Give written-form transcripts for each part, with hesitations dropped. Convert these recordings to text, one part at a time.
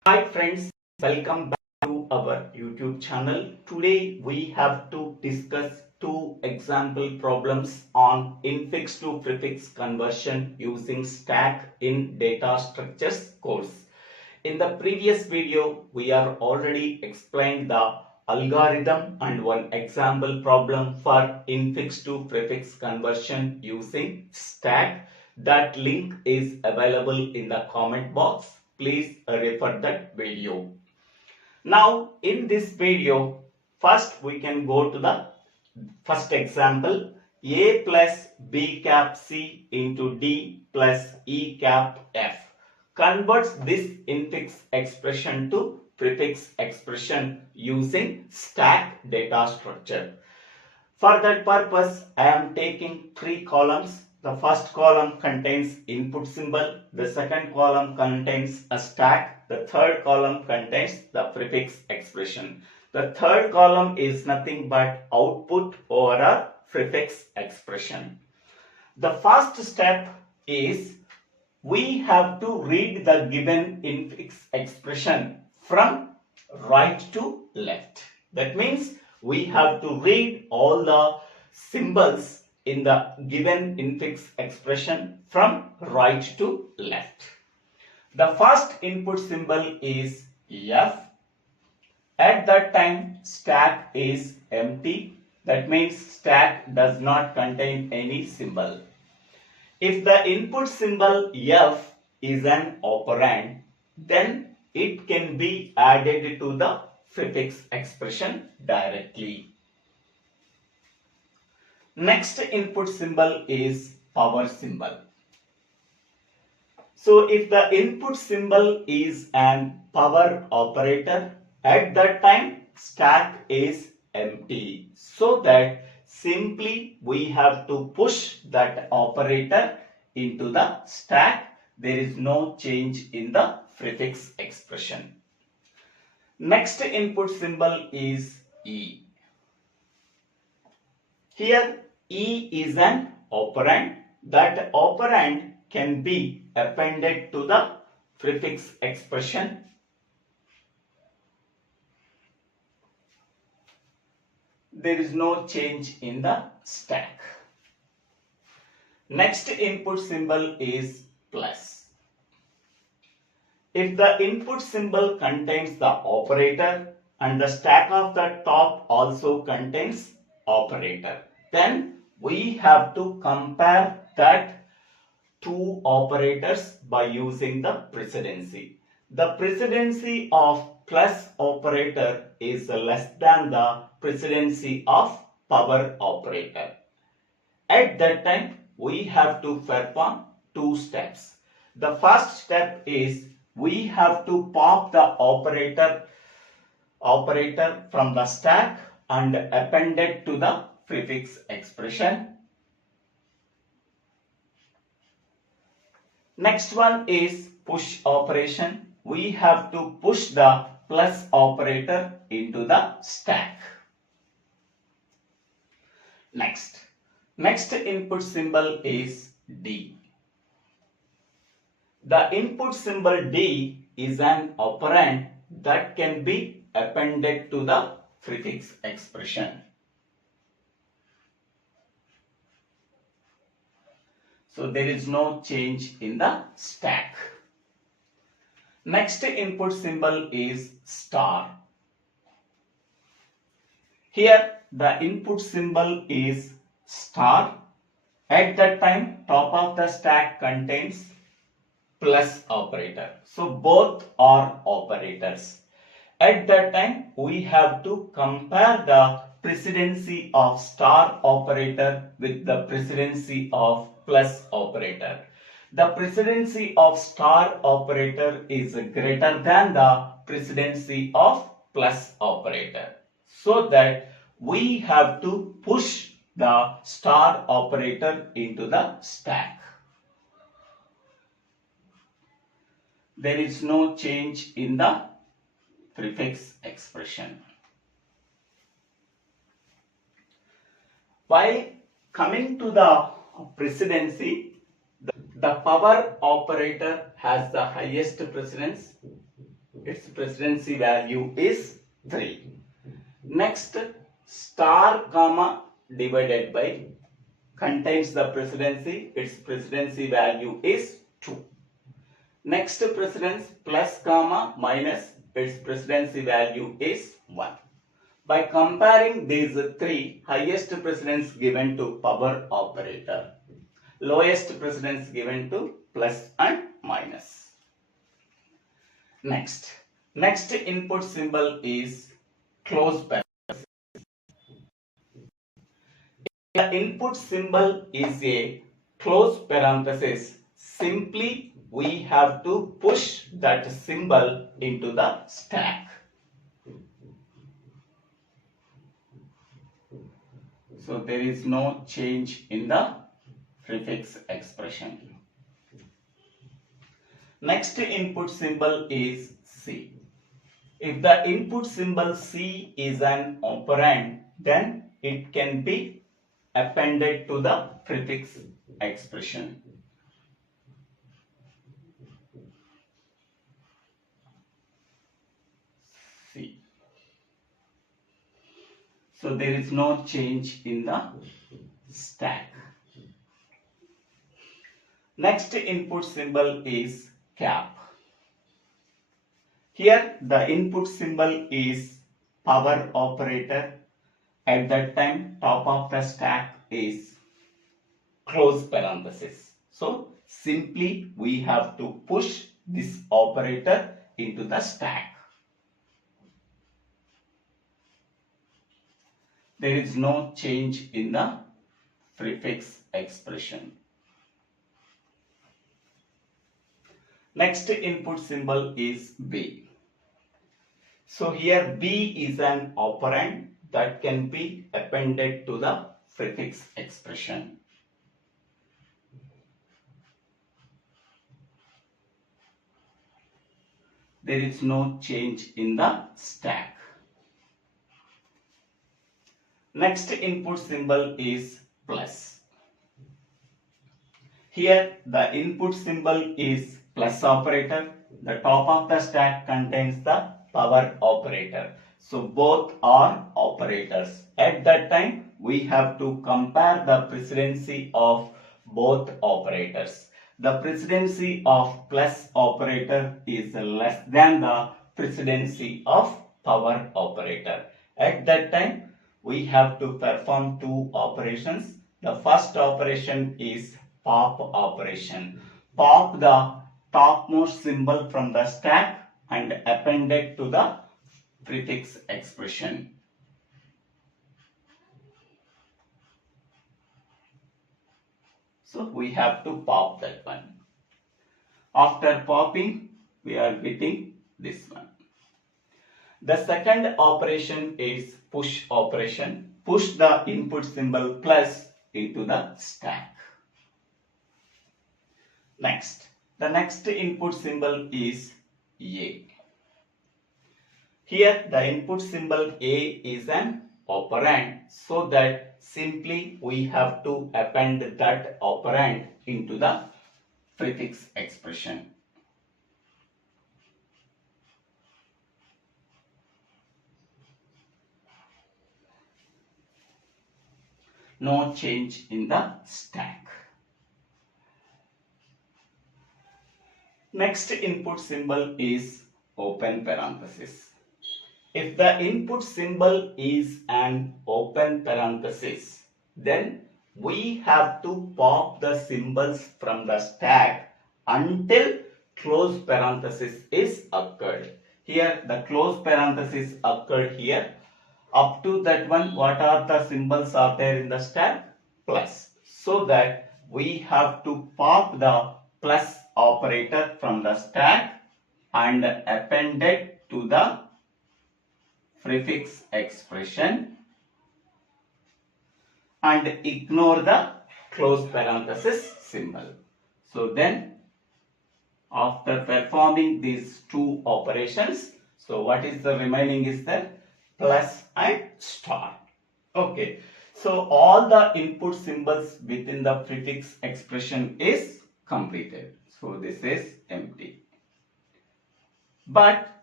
Hi friends, welcome back to our YouTube channel. Today we have to discuss two example problems on infix to prefix conversion using stack in data structures course. In the previous video, we are already explained the algorithm and one example problem for infix to prefix conversion using stack. That link is available in the comment box. Please refer that video. Now in this video, first we can go to the first example. A plus B cap C into D plus E cap F converts this infix expression to prefix expression using stack data structure. For that purpose, I am taking three columns. The first column contains input symbol, the second column contains a stack, the third column contains the prefix expression. The third column is nothing but output over a prefix expression. The first step is we have to read the given infix expression from right to left. That means we have to read all the symbols in the given infix expression from right to left. The first input symbol is F. At that time, stack is empty. That means stack does not contain any symbol. If the input symbol F is an operand, then it can be added to the prefix expression directly. Next input symbol is power symbol. So if the input symbol is an power operator, at that time stack is empty. So that simply we have to push that operator into the stack. There is no change in the prefix expression. Next input symbol is E. Here E is an operand. That operand can be appended to the prefix expression. There is no change in the stack. Next input symbol is plus. If the input symbol contains the operator and the stack of the top also contains operator, then we have to compare that two operators by using the precedency. The precedency of plus operator is less than the precedency of power operator. At that time, we have to perform two steps. The first step is we have to pop the operator from the stack and append it to the prefix expression. Next one is push operation. We have to push the plus operator into the stack. Next input symbol is D. The input symbol D is an operand that can be appended to the prefix expression. So there is no change in the stack. Next input symbol is star. Here the input symbol is star. At that time, top of the stack contains plus operator. So both are operators. At that time, we have to compare the precedency of star operator with the precedency of plus operator. The precedency of star operator is greater than the precedency of plus operator. So that we have to push the star operator into the stack. There is no change in the prefix expression. While coming to the precedency, the power operator has the highest precedence. its precedency value is 3. Next, star comma divided by contains the precedency, its precedency value is 2. Next precedence plus comma minus, its precedency value is 1. By comparing these three, highest precedence given to power operator, lowest precedence given to plus and minus. Next input symbol is close parenthesis. If the input symbol is a close parenthesis, simply we have to push that symbol into the stack. So there is no change in the prefix expression. Next input symbol is C. If the input symbol C is an operand, then it can be appended to the prefix expression. C. So there is no change in the stack. Next input symbol is cap. Here the input symbol is power operator. At that time, top of the stack is close parenthesis. So simply we have to push this operator into the stack. There is no change in the prefix expression. Next input symbol is B. So here B is an operand that can be appended to the prefix expression. There is no change in the stack. Next input symbol is plus. Here the input symbol is plus operator. The top of the stack contains the power operator. So both are operators. At that time we have to compare the precedency of both operators. The precedency of plus operator is less than the precedency of power operator. At that time we have to perform two operations. The first operation is pop operation. Pop the topmost symbol from the stack and append it to the prefix expression. So we have to pop that one. After popping, we are getting this one. The second operation is push operation. Push the input symbol plus into the stack. Next, the next input symbol is A. Here the input symbol A is an operand, so that simply we have to append that operand into the prefix expression. No change in the stack. Next input symbol is open parenthesis. If the input symbol is an open parenthesis, then we have to pop the symbols from the stack until close parenthesis is occurred. Here the close parenthesis occurred here. Up to that one, what are the symbols are there in the stack? Plus. So that we have to pop the plus operator from the stack and append it to the prefix expression and ignore the close parenthesis symbol. So then after performing these two operations, so what is the remaining is that plus and star. Okay, so all the input symbols within the prefix expression is completed. So this is empty. But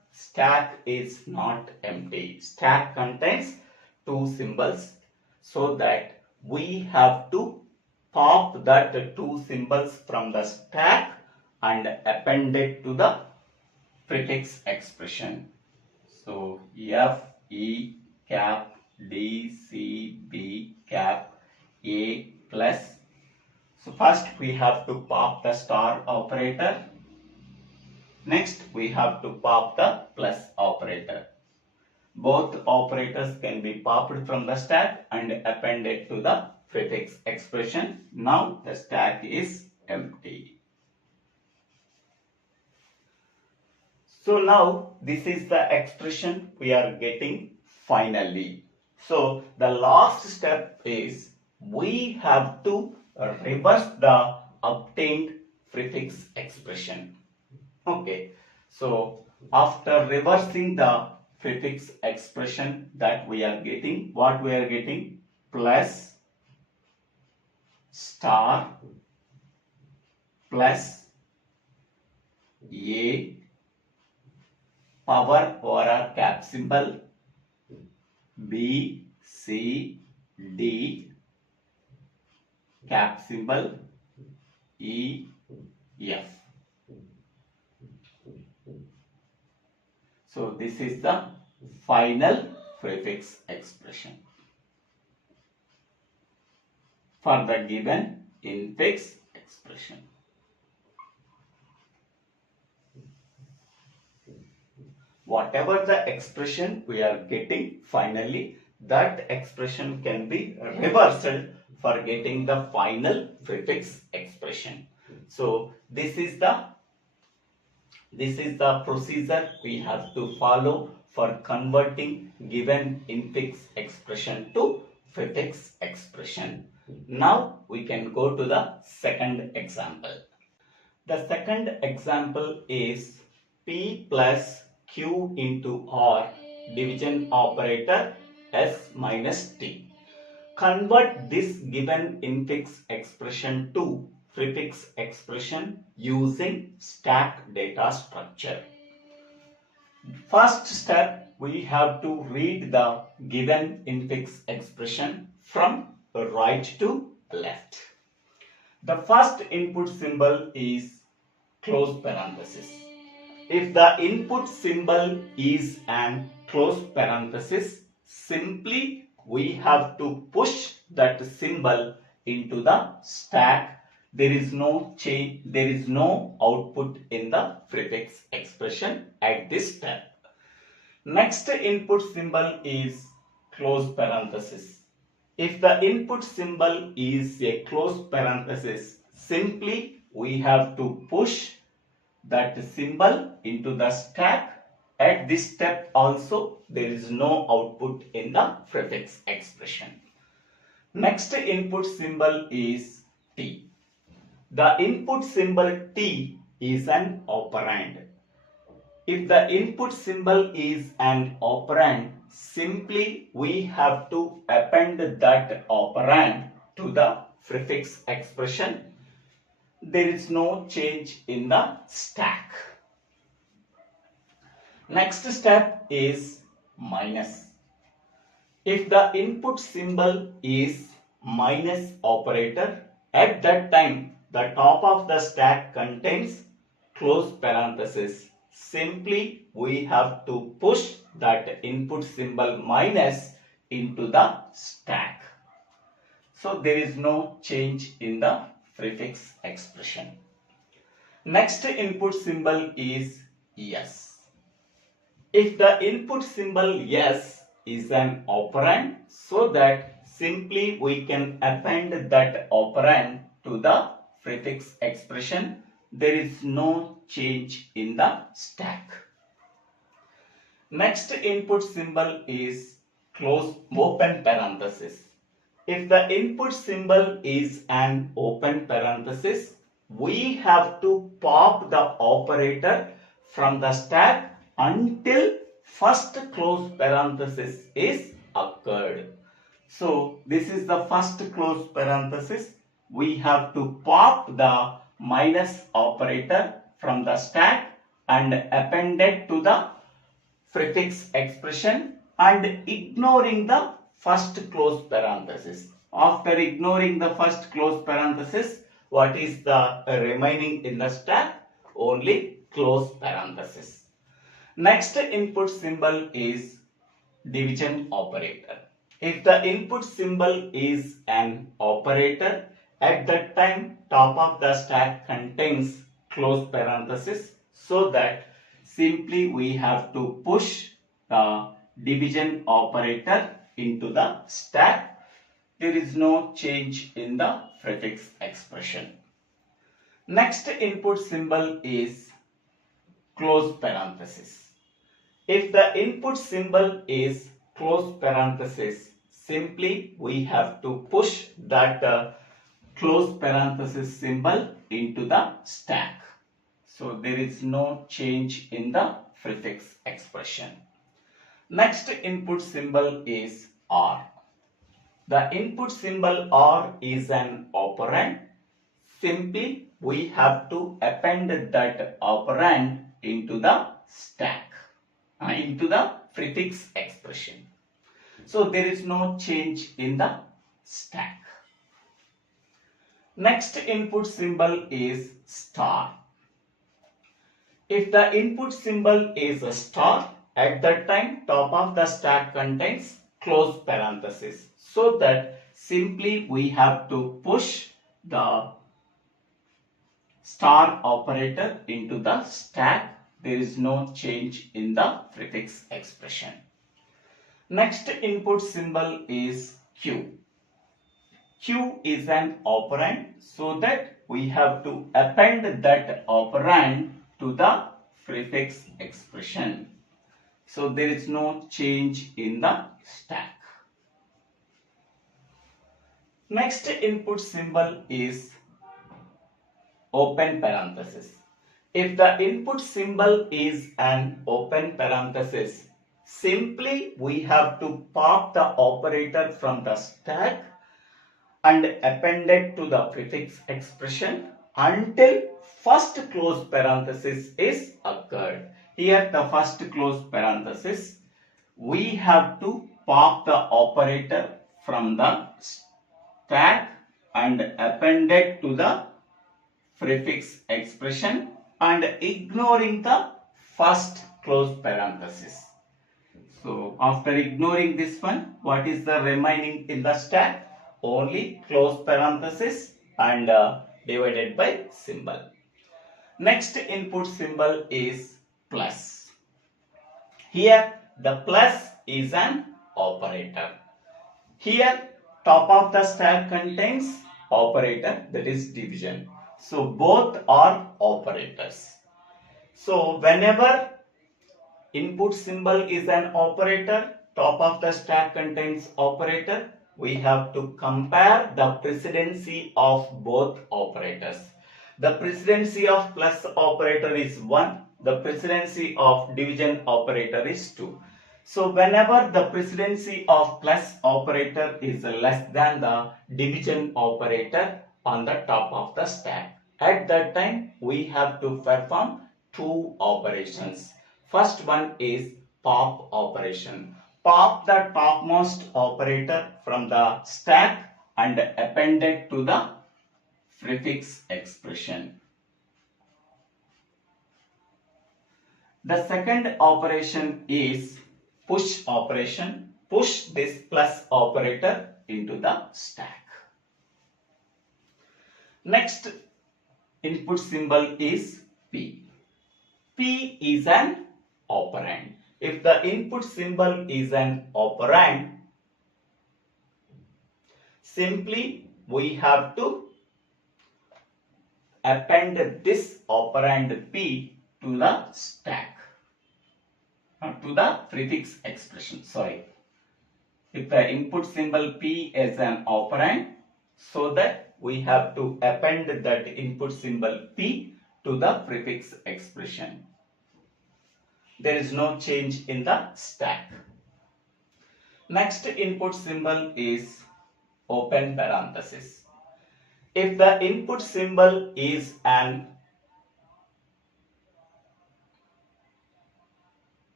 stack is not empty. Stack contains two symbols, so that we have to pop that two symbols from the stack and append it to the prefix expression. So F, E, cap, D, C, B, cap, A plus. So first we have to pop the star operator. Next we have to pop the plus operator. Both operators can be popped from the stack and appended to the prefix expression. Now the stack is empty. So now this is the expression we are getting finally. So the last step is we have to reverse the obtained prefix expression. Okay, so after reversing the prefix expression, that we are getting, what we are getting? Plus star plus A power over a cap symbol, B, C, D, cap symbol, E, F. So this is the final prefix expression for the given infix expression. Whatever the expression we are getting finally, that expression can be reversed for getting the final prefix expression. So this is the procedure we have to follow for converting given infix expression to prefix expression. Now we can go to the second example. The second example is P plus Q into R division operator S minus T. Convert this given infix expression to prefix expression using stack data structure. First step, we have to read the given infix expression from right to left. The first input symbol is close parenthesis. If the input symbol is an close parenthesis, simply we have to push that symbol into the stack. There is no change, there is no output in the prefix expression at this step. Next input symbol is close parenthesis. If the input symbol is a close parenthesis, simply we have to push that symbol into the stack. At this step also there is no output in the prefix expression. Next input symbol is T. The input symbol T is an operand. If the input symbol is an operand, simply we have to append that operand to the prefix expression. There is no change in the stack. Next step is minus. If the input symbol is minus operator, at that time the top of the stack contains close parenthesis. Simply we have to push that input symbol minus into the stack. So there is no change in the prefix expression. Next input symbol is yes. If the input symbol yes is an operand, so that simply we can append that operand to the prefix expression. There is no change in the stack. Next input symbol is close open parenthesis. If the input symbol is an open parenthesis, we have to pop the operator from the stack until first close parenthesis is occurred. So this is the first close parenthesis. We have to pop the minus operator from the stack and append it to the prefix expression and ignoring the first close parenthesis. After ignoring the first close parenthesis, what is the remaining in the stack? Only close parenthesis. Next input symbol is division operator. If the input symbol is an operator, at that time top of the stack contains close parenthesis, so that simply we have to push the division operator into the stack. There is no change in the prefix expression. Next input symbol is close parenthesis. If the input symbol is close parenthesis, simply we have to push that close parenthesis symbol into the stack. So there is no change in the prefix expression. Next input symbol is OR. The input symbol OR is an operand. Simply we have to append that operand into the stack, into the prefix expression. So there is no change in the stack. Next input symbol is star. If the input symbol is a star, at that time top of the stack contains close parenthesis, so that simply we have to push the star operator into the stack. There is no change in the prefix expression. Next input symbol is Q. Q is an operand, so that we have to append that operand to the prefix expression. So there is no change in the stack. Next input symbol is open parenthesis. If the input symbol is an open parenthesis, simply we have to pop the operator from the stack and append it to the prefix expression until first close parenthesis is occurred. Here the first close parenthesis, we have to pop the operator from the stack and append it to the prefix expression and ignoring the first close parenthesis. So after ignoring this one, what is the remaining in the stack? Only close parenthesis and divided by symbol. Next input symbol is plus. Here the plus is an operator. Here top of the stack contains operator, that is division. So both are operators. So whenever input symbol is an operator, top of the stack contains operator, we have to compare the precedency of both operators. The precedency of plus operator is 1. The precedency of division operator is 2. So whenever the precedency of plus operator is less than the division operator on the top of the stack, at that time we have to perform two operations. First one is pop operation. Pop the topmost operator from the stack and append it to the prefix expression. The second operation is push operation. Push this plus operator into the stack. Next input symbol is P. P is an operand. If the input symbol is an operand, simply we have to append this operand P to the stack, to the prefix expression. If the input symbol P is an operand, so that we have to append that input symbol P to the prefix expression. There is no change in the stack. Next input symbol is open parenthesis. If the input symbol is an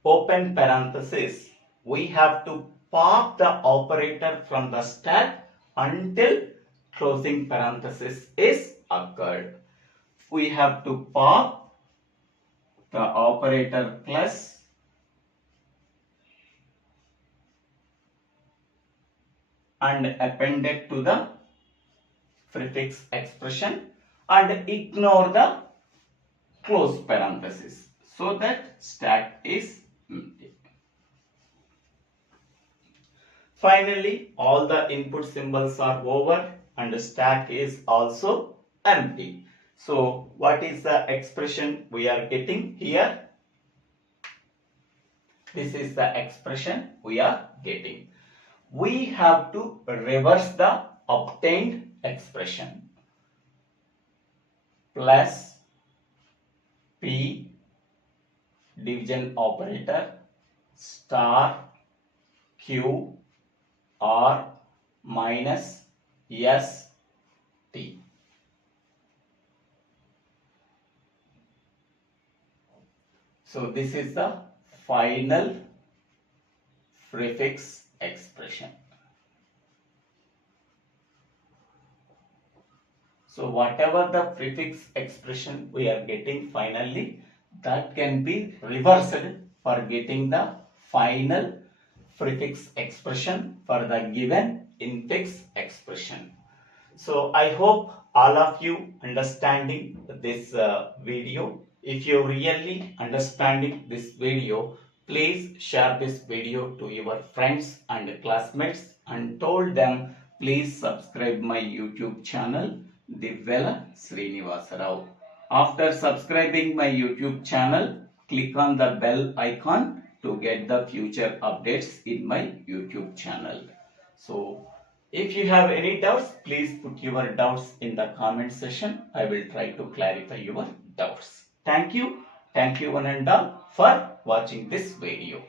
open parenthesis, we have to park the operator from the stack until closing parenthesis is occurred. We have to park the operator plus and append it to the prefix expression and ignore the close parenthesis so that stack is empty. Finally, all the input symbols are over and the stack is also empty. So what is the expression we are getting here? This is the expression we are getting. We have to reverse the obtained expression. Plus P division operator star Q R minus S T. So this is the final prefix expression. So whatever the prefix expression we are getting finally, that can be reversed for getting the final prefix expression for the given infix expression. So I hope all of you understanding this video. If you really understanding this video, please share this video to your friends and classmates and told them please subscribe my YouTube channel Divvela Srinivasa. After subscribing my YouTube channel, click on the bell icon to get the future updates in my YouTube channel. So if you have any doubts, please put your doubts in the comment section. I will try to clarify your doubts. Thank you one and all for watching this video.